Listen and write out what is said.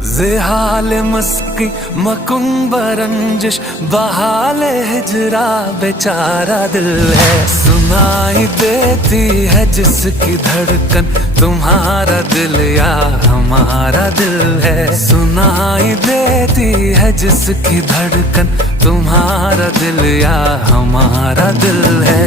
ज़ेहाल मस्की मकुंब रंजिश बहाल हिजरा बेचारा दिल है। सुनाई देती है जिसकी धड़कन तुम्हारा दिल या हमारा दिल है। सुनाई देती है जिसकी धड़कन तुम्हारा दिल या हमारा दिल है।